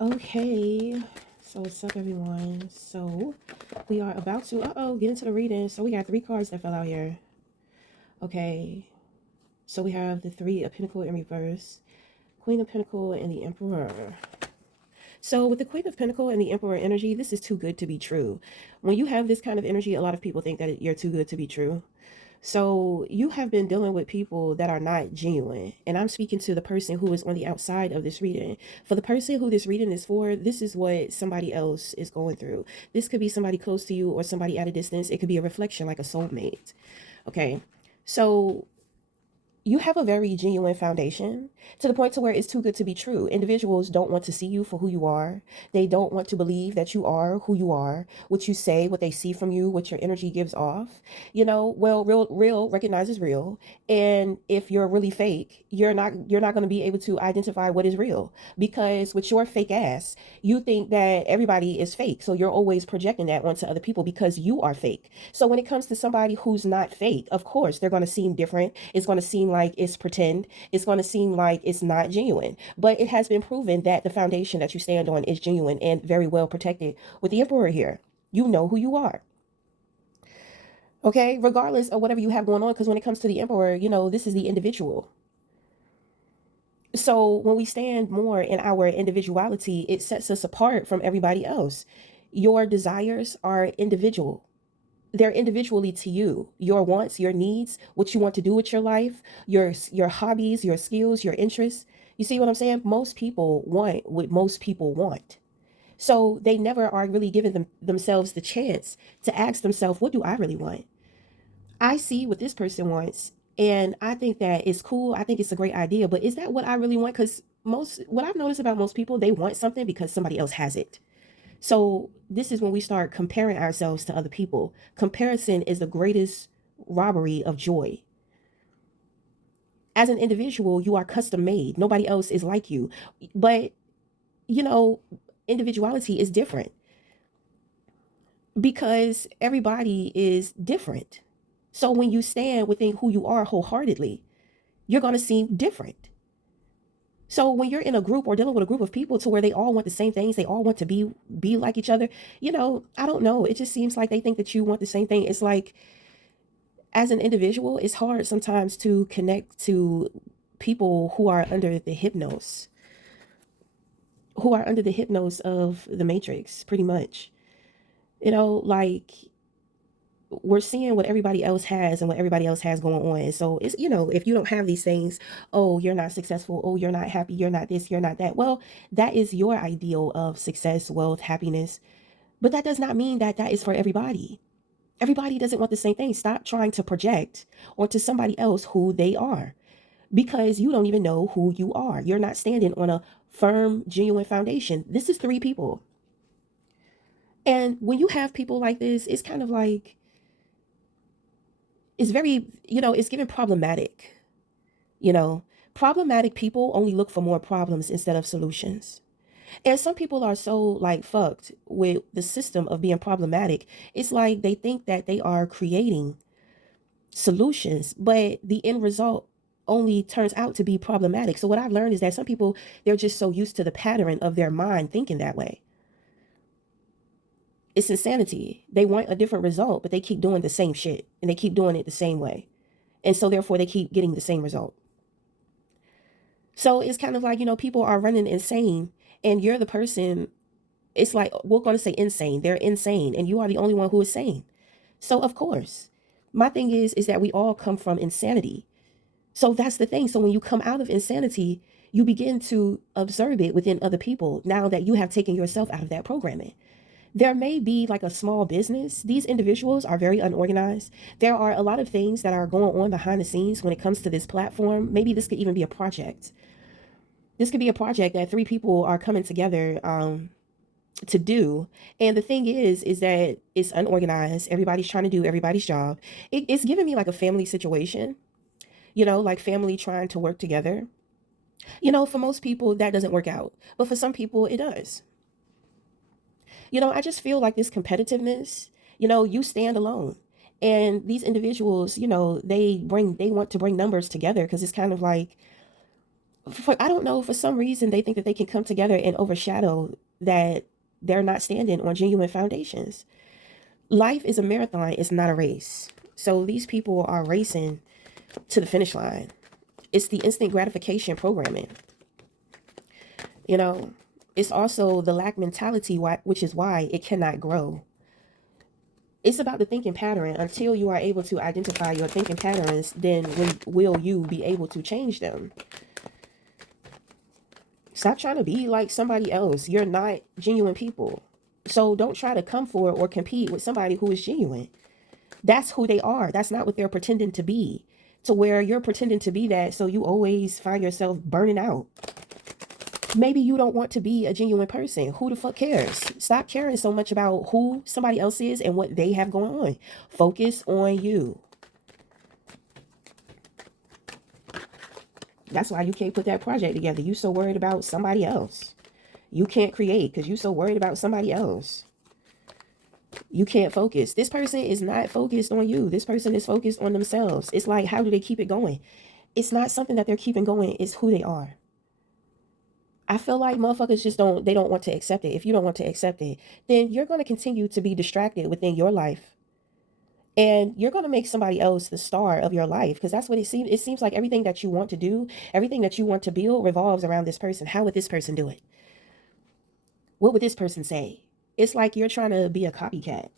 Okay, so what's up, everyone? So we are about to get into the reading. So we got three cards that fell out here. Okay, so we have the Three of Pentacle in reverse, Queen of Pentacle, and the Emperor. So with the Queen of Pentacle and the Emperor energy, this is too good to be true. When you have this kind of energy, a lot of people think that you're too good to be true. So you have been dealing with people that are not genuine. And I'm speaking to the person who is on the outside of this reading. For the person who this reading is for, this is what somebody else is going through. This could be somebody close to you or somebody at a distance. It could be a reflection like a soulmate. Okay. So you have a very genuine foundation to the point to where it's too good to be true. Individuals don't want to see you for who you are. They don't want to believe that you are who you are, what you say, what they see from you, what your energy gives off. Well, real recognizes real. And if you're really fake, you're not going to be able to identify what is real, because with your fake ass, you think that everybody is fake. So you're always projecting that onto other people because you are fake. So when it comes to somebody who's not fake, of course, they're going to seem different. It's going to seem like it's pretend. It's going to seem like it's not genuine. But it has been proven that the foundation that you stand on is genuine and very well protected with the Emperor here. You know who you are. Okay, regardless of whatever you have going on, because when it comes to the Emperor, this is the individual. So when we stand more in our individuality, it sets us apart from everybody else. Your desires are individual. They're individually to you. Your wants, your needs, what you want to do with your life, your hobbies, your skills, your interests. You see what I'm saying? Most people want what most people want. So they never are really giving themselves the chance to ask themselves, what do I really want? I see what this person wants, and I think that it's cool. I think it's a great idea, but is that what I really want? Because what I've noticed about most people, they want something because somebody else has it. So this is when we start comparing ourselves to other people. Comparison is the greatest robbery of joy. As an individual, you are custom made. Nobody else is like you. But, you know, individuality is different because everybody is different. So when you stand within who you are wholeheartedly, you're going to seem different. So when you're in a group or dealing with a group of people to where they all want the same things, they all want to be like each other, I don't know. It just seems like they think that you want the same thing. It's like as an individual, it's hard sometimes to connect to people who are under the hypnosis of the matrix, pretty much. Like we're seeing what everybody else has and what everybody else has going on. And so it's, if you don't have these things, oh, you're not successful. Oh, you're not happy. You're not this, you're not that. Well, that is your ideal of success, wealth, happiness. But that does not mean that that is for everybody. Everybody doesn't want the same thing. Stop trying to project onto somebody else who they are because you don't even know who you are. You're not standing on a firm, genuine foundation. This is three people. And when you have people like this, it's kind of like, it's very, it's given problematic. You know, problematic people only look for more problems instead of solutions. And some people are so like fucked with the system of being problematic. It's like they think that they are creating solutions, but the end result only turns out to be problematic. So what I've learned is that some people, they're just so used to the pattern of their mind thinking that way. It's insanity. They want a different result, but they keep doing the same shit and they keep doing it the same way. And so therefore they keep getting the same result. So it's kind of like, people are running insane and you're the person. It's like, we're going to say insane. They're insane and you are the only one who is sane. So of course, my thing is that we all come from insanity. So that's the thing. So when you come out of insanity, you begin to observe it within other people now that you have taken yourself out of that programming. There may be like a small business. These individuals are very unorganized. There are a lot of things that are going on behind the scenes when it comes to this platform. Maybe this could even be a project. This could be a project that three people are coming together to do. And the thing is that it's unorganized. Everybody's trying to do everybody's job. It's giving me like a family situation, like family trying to work together. For most people, that doesn't work out. But for some people, it does. I just feel like this competitiveness, you stand alone. And these individuals, they want to bring numbers together because it's kind of like I don't know, for some reason they think that they can come together and overshadow that they're not standing on genuine foundations. Life is a marathon, it's not a race. So these people are racing to the finish line. It's the instant gratification programming. You know, it's also the lack mentality, which is why it cannot grow. It's about the thinking pattern. Until you are able to identify your thinking patterns, then will you be able to change them? Stop trying to be like somebody else. You're not genuine people. So don't try to come for or compete with somebody who is genuine. That's who they are. That's not what they're pretending to be. To where you're pretending to be that, so you always find yourself burning out. Maybe you don't want to be a genuine person. Who the fuck cares? Stop caring so much about who somebody else is and what they have going on. Focus on you. That's why you can't put that project together. You so worried about somebody else. You can't create because you so worried about somebody else. You can't focus. This person is not focused on you. This person is focused on themselves. It's like, how do they keep it going? It's not something that they're keeping going. It's who they are. I feel like motherfuckers just don't want to accept it. If you don't want to accept it, then you're going to continue to be distracted within your life. And you're going to make somebody else the star of your life, because that's what it seems. It seems like everything that you want to do, everything that you want to build revolves around this person. How would this person do it? What would this person say? It's like you're trying to be a copycat.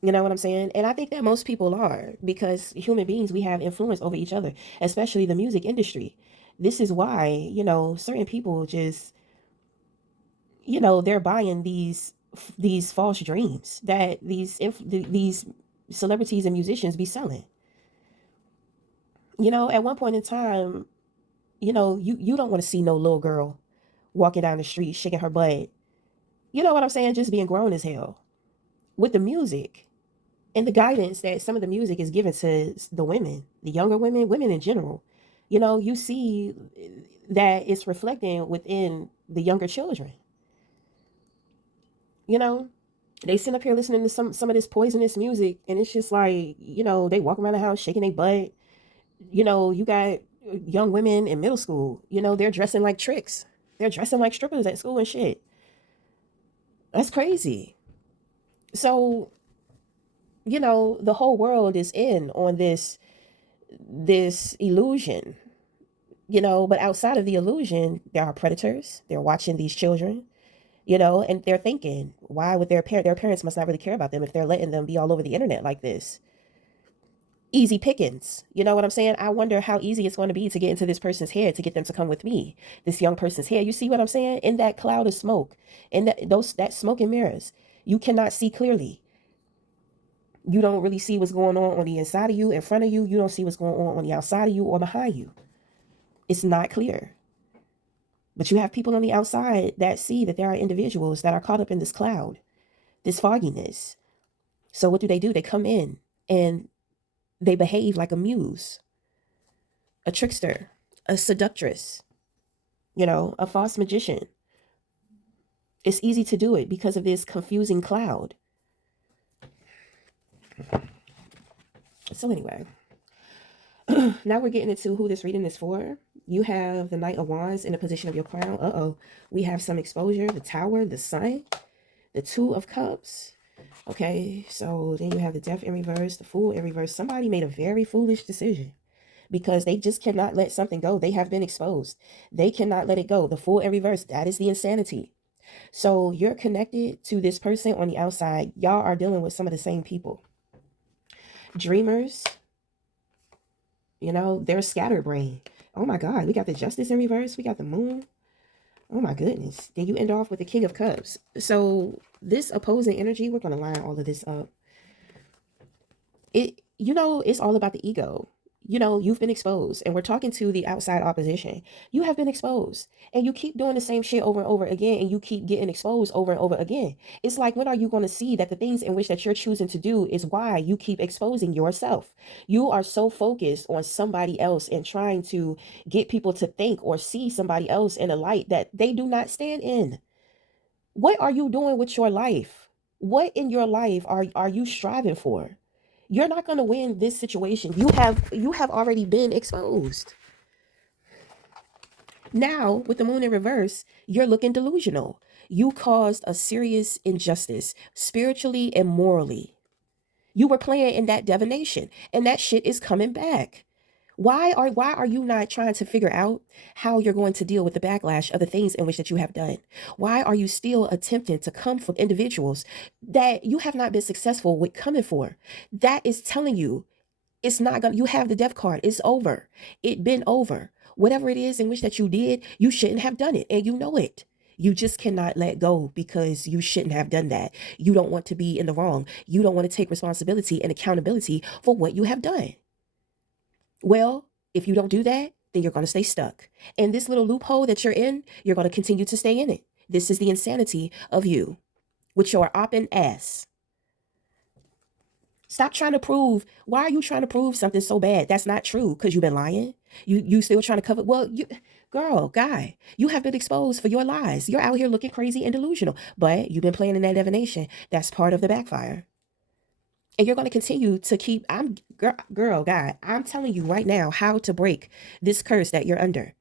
You know what I'm saying? And I think that most people are, because human beings, we have influence over each other, especially the music industry. This is why, certain people just, they're buying these false dreams that these celebrities and musicians be selling. At one point in time, you don't want to see no little girl walking down the street shaking her butt. You know what I'm saying? Just being grown as hell. With the music and the guidance that some of the music is given to the women, the younger women in general, you see that it's reflecting within the younger children. They sit up here listening to some of this poisonous music, and it's just like, they walk around the house shaking their butt. You got young women in middle school, they're dressing like tricks. They're dressing like strippers at school and shit. That's crazy. So, the whole world is in on this illusion, but outside of the illusion, there are predators. They're watching these children, and they're thinking, why would their parents must not really care about them if they're letting them be all over the internet like this? Easy pickings. You know what I'm saying? I wonder how easy it's going to be to get into this person's head, to get them to come with me, this young person's head. You see what I'm saying? In that cloud of smoke, in that smoke and mirrors, you cannot see clearly. You don't really see what's going on the inside of you, in front of you. You don't see what's going on the outside of you or behind you. It's not clear. But you have people on the outside that see that there are individuals that are caught up in this cloud, this fogginess. So what do? They come in and they behave like a muse, a trickster, a seductress, a false magician. It's easy to do it because of this confusing cloud. So anyway, now we're getting into who this reading is for. You have the Knight of Wands in the position of your crown. We have some exposure, the Tower, the Sun, the Two of Cups. Okay, so then you have the Death in reverse, the Fool in reverse. Somebody made a very foolish decision because they just cannot let something go. They have been exposed. They cannot let it go. The Fool in reverse, that is the insanity. So you're connected to this person on the outside. Y'all are dealing with some of the same people. Dreamers, they're scatterbrained. Oh my God, we got the Justice in reverse. We got the Moon. Oh my goodness. Then you end off with the King of Cups. So this opposing energy, we're going to line all of this up. It's all about the ego. You've been exposed, and we're talking to the outside opposition. You have been exposed, and you keep doing the same shit over and over again, and you keep getting exposed over and over again. It's like, when are you going to see that the things in which that you're choosing to do is why you keep exposing yourself? You are so focused on somebody else and trying to get people to think or see somebody else in a light that they do not stand in. What are you doing with your life? What in your life are you striving for? You're not going to win this situation. You have already been exposed. Now, with the moon in reverse, you're looking delusional. You caused a serious injustice, spiritually and morally. You were playing in that divination, and that shit is coming back. Why are you not trying to figure out how you're going to deal with the backlash of the things in which that you have done? Why are you still attempting to come for individuals that you have not been successful with coming for? That is telling you it's not gonna, you have the death card. It's over. It been over. Whatever it is in which that you did, you shouldn't have done it. And you know it. You just cannot let go because you shouldn't have done that. You don't want to be in the wrong. You don't want to take responsibility and accountability for what you have done. Well, if you don't do that, then you're going to stay stuck. And this little loophole that you're in, you're going to continue to stay in it. This is the insanity of you with your opping ass. Stop trying to prove. Why are you trying to prove something so bad? That's not true because you've been lying. You still trying to cover. Well, you, girl, guy, you have been exposed for your lies. You're out here looking crazy and delusional, but you've been playing in that divination. That's part of the backfire. And you're going to continue to keep. Girl, guy, I'm telling you right now how to break this curse that you're under.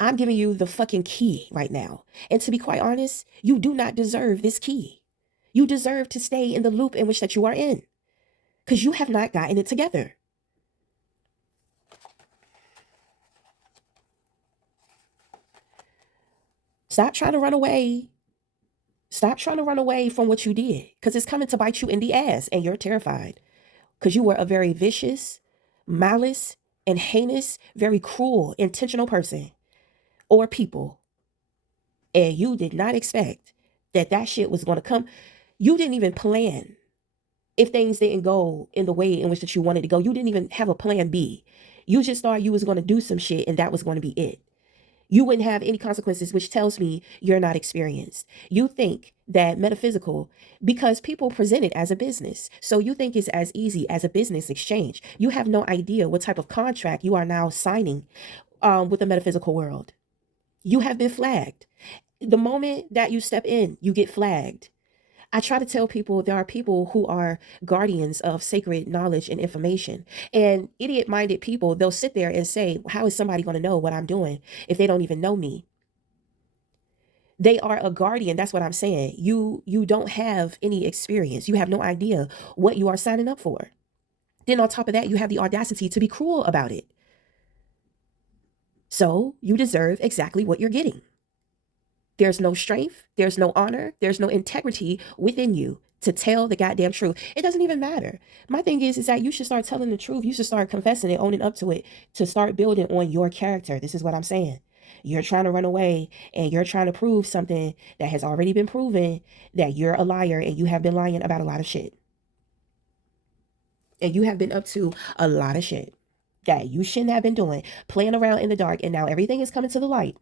I'm giving you the fucking key right now. And to be quite honest, you do not deserve this key. You deserve to stay in the loop in which that you are in because you have not gotten it together. Stop trying to run away. Stop trying to run away from what you did because it's coming to bite you in the ass and you're terrified because you were a very vicious, malice, and heinous, very cruel, intentional person or people. And you did not expect that shit was going to come. You didn't even plan. If things didn't go in the way in which that you wanted to go, you didn't even have a plan B. You just thought you was going to do some shit and that was going to be it. You wouldn't have any consequences, which tells me you're not experienced. You think that metaphysical, because people present it as a business. So you think it's as easy as a business exchange. You have no idea what type of contract you are now signing with the metaphysical world. You have been flagged. The moment that you step in, you get flagged. I try to tell people there are people who are guardians of sacred knowledge and information. And idiot minded people, they'll sit there and say, how is somebody going to know what I'm doing if they don't even know me? They are a guardian. That's what I'm saying. You don't have any experience. You have no idea what you are signing up for. Then on top of that, you have the audacity to be cruel about it. So you deserve exactly what you're getting. There's no strength, there's no honor, there's no integrity within you to tell the goddamn truth. It doesn't even matter. My thing is that you should start telling the truth. You should start confessing it, owning up to it, to start building on your character. This is what I'm saying. You're trying to run away and you're trying to prove something that has already been proven, that you're a liar and you have been lying about a lot of shit. And you have been up to a lot of shit that you shouldn't have been doing, playing around in the dark, and now everything is coming to the light.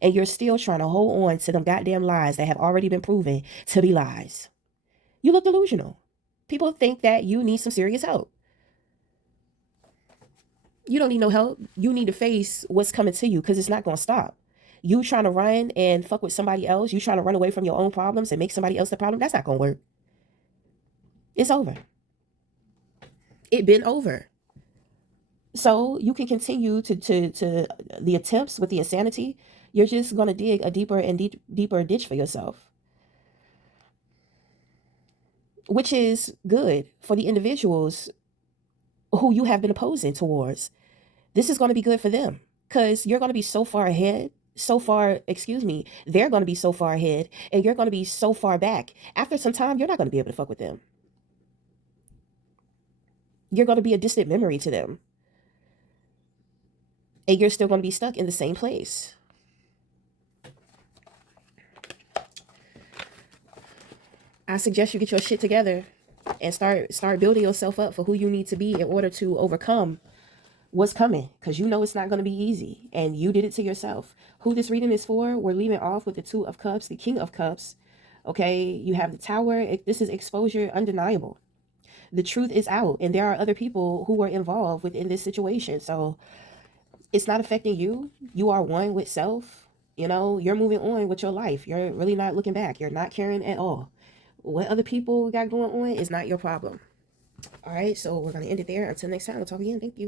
And you're still trying to hold on to them goddamn lies that have already been proven to be lies. You look delusional. People think that you need some serious help. You don't need no help. You need to face what's coming to you because it's not going to stop. You trying to run and fuck with somebody else, you trying to run away from your own problems and make somebody else the problem, that's not going to work. It's over. It been over. So you can continue to the attempts with the insanity. You're just going to dig a deeper and deeper ditch for yourself, which is good for the individuals who you have been opposing towards. This is going to be good for them because you're going to be so far ahead, they're going to be so far ahead and you're going to be so far back. After some time, you're not going to be able to fuck with them. You're going to be a distant memory to them. And you're still going to be stuck in the same place. I suggest you get your shit together and start building yourself up for who you need to be in order to overcome what's coming, because you know it's not going to be easy and you did it to yourself. Who this reading is for, we're leaving off with the Two of Cups, the King of Cups. Okay, you have the Tower. This is exposure undeniable. The truth is out and there are other people who are involved within this situation. So it's not affecting you. You are one with self. You know, you're moving on with your life. You're really not looking back. You're not caring at all. What other people got going on is not your problem. All right, so we're going to end it there. Until next time, we'll talk again. Thank you.